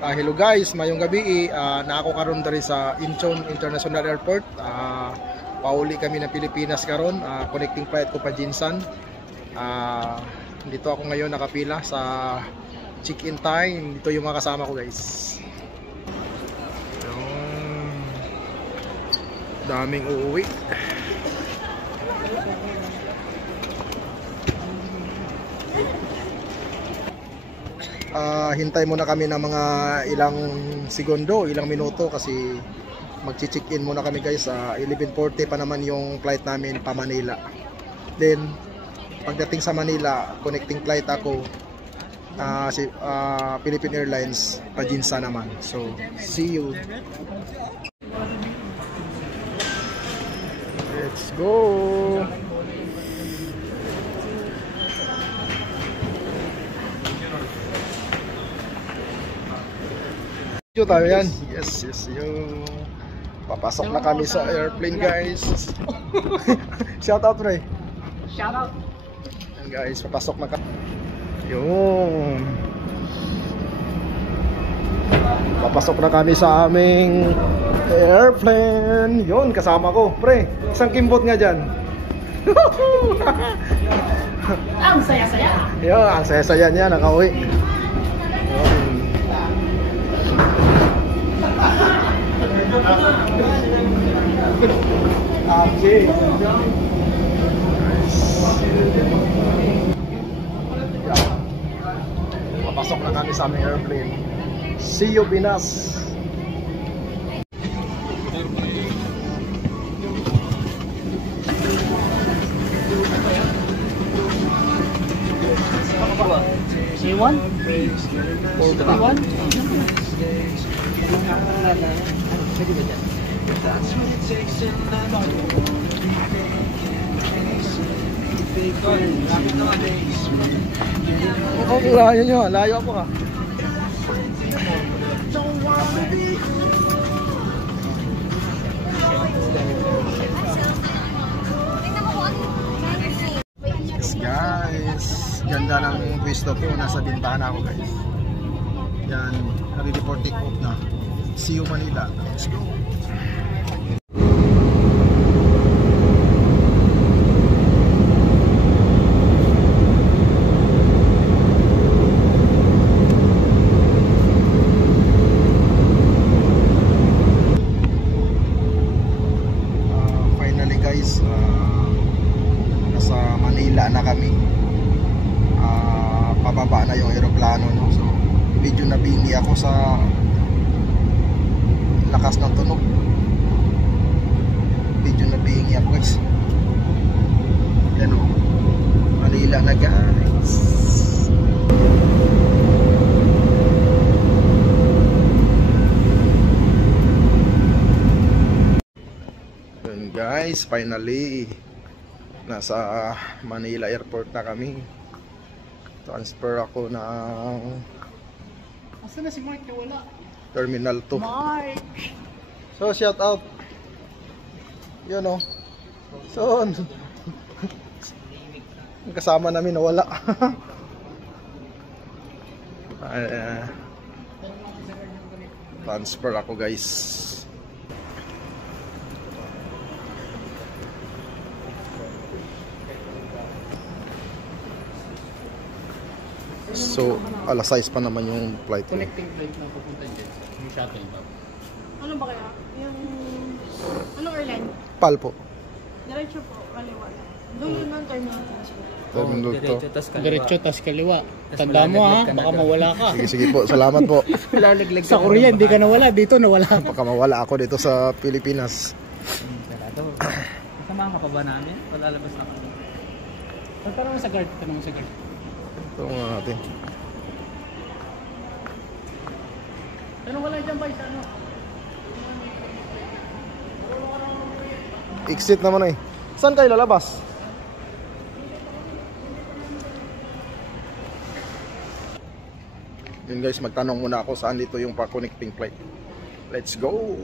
Hello guys, mayong gabi na ako karon diri sa Incheon International Airport. Pauli kami ng Pilipinas karon, connecting flight ko pa Jinsan. Dito ako ngayon nakapila sa check-in time. Dito yung mga kasama ko guys. Daming uuwi. Hintay muna kami ng mga ilang segundo, ilang minuto kasi mag-check-in muna kami guys. 11:40 pa naman yung flight namin pa Manila. Then pagdating sa Manila, connecting flight ako si Philippine Airlines pa Jinsan naman. So see you. Let's go. Tayo yan. Yes, yung papasok na kami sa airplane guys. Shout out pre. Shout out. Yan guys, papasok na kami. Yung papasok na kami sa aming airplane. Yun, kasama ko. Pre, isang kimbot nga dyan. Ang saya-saya. Yun, ang saya-saya niya, nakauwi. Okay. Papasok na kami sa aming airplane. See you Pinas. C1? 41? Okay, layo nyo. Layo ako ka. Yes guys, ganda ng pwesto ko. Nasa bintana ako guys. Yan, ready for take off na. See you Manila. Let's go. Finally guys, nasa Manila na kami. Pababa na yung aeroplano, no? So medyo nabingi ako sa lakas ng tunog. Medyo nabingi ako guys. Yan o, Manila na guys. Yan guys, finally nasa Manila Airport na kami. Transfer ako ng Asa na si Mark? Wala. Terminal 2. Mark! So shout out. Yun o. So kasama namin nawala. Transfer ako guys. So alas 6 pa naman yung flight ko. Connecting flight na pupunta dyan. Yung shuttle ba? Ano ba kaya? Yung... Anong airline? PAL po. Diretso po, kaliwa. Doon yun ang terminal. Terminal to. Diretso, tas kaliwa. Tanda mo ha, baka mawala ka. Sige po, salamat po. Sa Korea, hindi ka nawala. Dito nawala ka. Baka mawala ako dito sa Pilipinas. Kasama ka ba namin? Palalabas na kami. Tanong mo sa guard. Tanong mo sa guard. Ito nga natin. Tanong wala dyan ba isa ano? Exit naman eh. Saan kayo lalabas? Yun guys, magtanong muna ako saan dito yung pa-connecting flight. Let's go!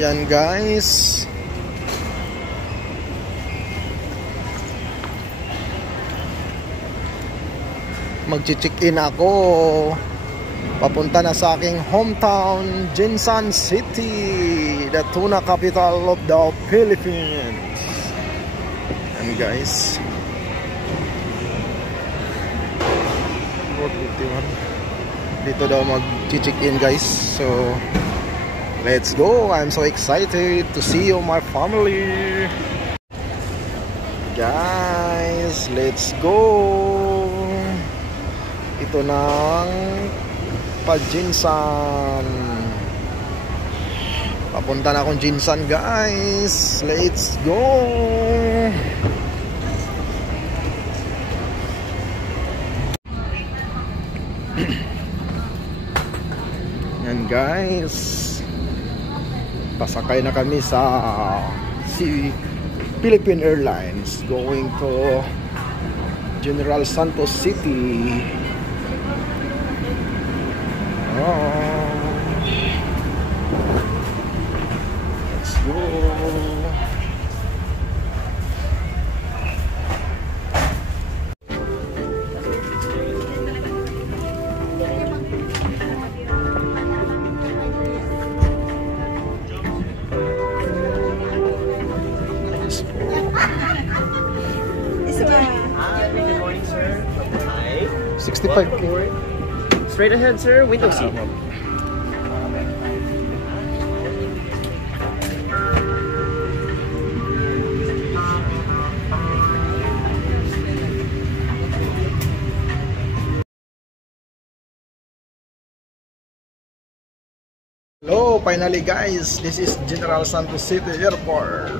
Yan guys. Mag-check-in ako. Papunta na sa aking hometown, Jinsan City, the tuna capital of the Philippines. And guys, Road 51. Dito daw mag-check in guys. So let's go. I'm so excited to see you, my family. Guys, let's go. Ito ng Jinsan. Papunta na akong Jinsan guys. Let's go. Yan guys, pasakay na kami sa Philippine Airlines going to General Santos City. Let's go. Good morning, sir. Hi. 65K. Straight ahead, sir. Window seat. Hello, finally guys, this is General Santos City Airport.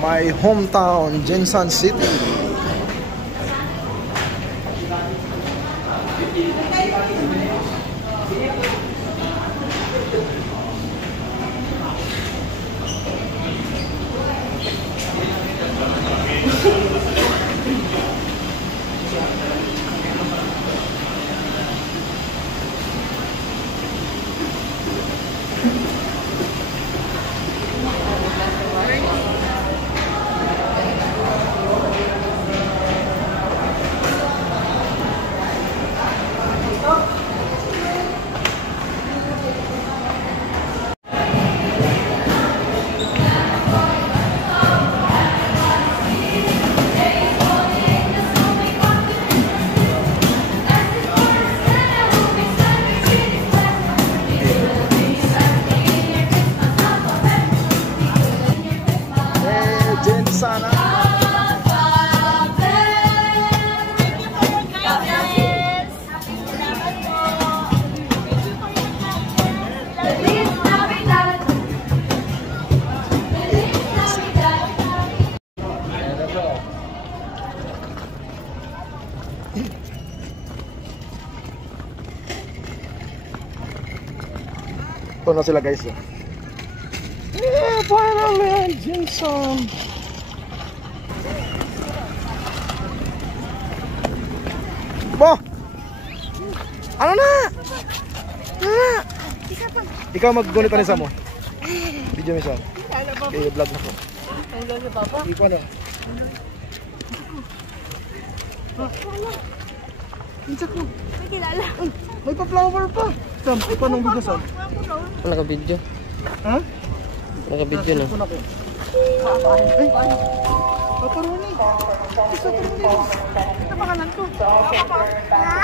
My hometown, Jinsan City. Sana. Ito na sila guys. Yeah, finally, Jinsan. Bo! Ano na? Ano na? Ikaw mag-gunit pa mo. Video mo siya. I-vlog na ko. Ang lolo papa. Ikaw na. Insa ko. May kilala. May pa-flower pa. Sam, ikaw nang bigasan. Naka-video. Ha? Naka-video na. Ay! Paparoni. Isa ko rin. Ito pangalan ko.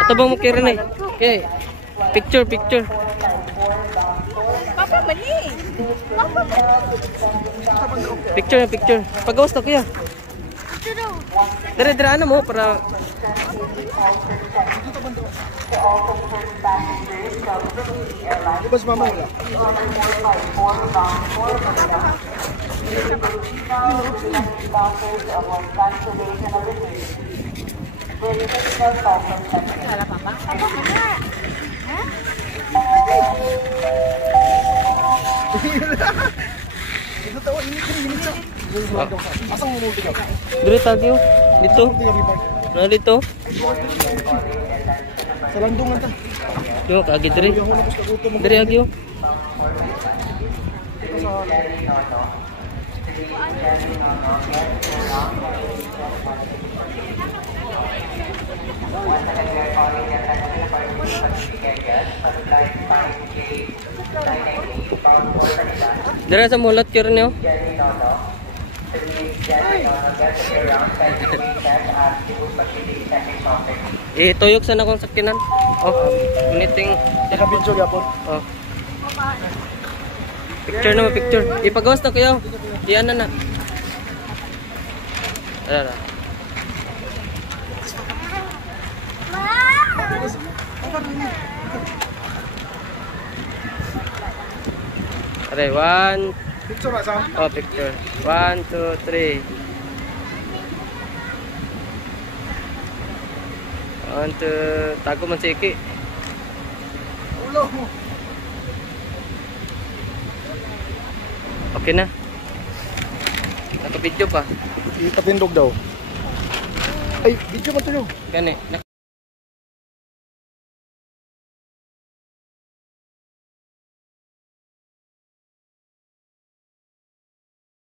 Tabang mo kira na eh. Okay. Picture. Papa, mali. Papa, mali. Picture. Pagawas na kuya. Ito daw. Dire-dire mo para... Di ba si mama wala? Kilala papa? Papa, mali. Ha? Ito tawa, init siya. Asang mo multi ka? Dire tagyo. Dito. Na dito. Sa landungan ta. Yo, kagi dire. Dire agyo. Dira sa mulot kyo rin yun. Tuyok sana akong sakinan. Oh, uniting. Naka-video yapon. Oh. Picture na picture. Ipagawas na kayo. Iyan na. Ara. Okay, one. Picture ba, Sam? Oh, picture. 1, 2, 3. 1, 2. Tago man si Iki. Ulo mo. Okay na. Naka-video pa. Itapindog daw. Ay, video mo tuyo. Gani.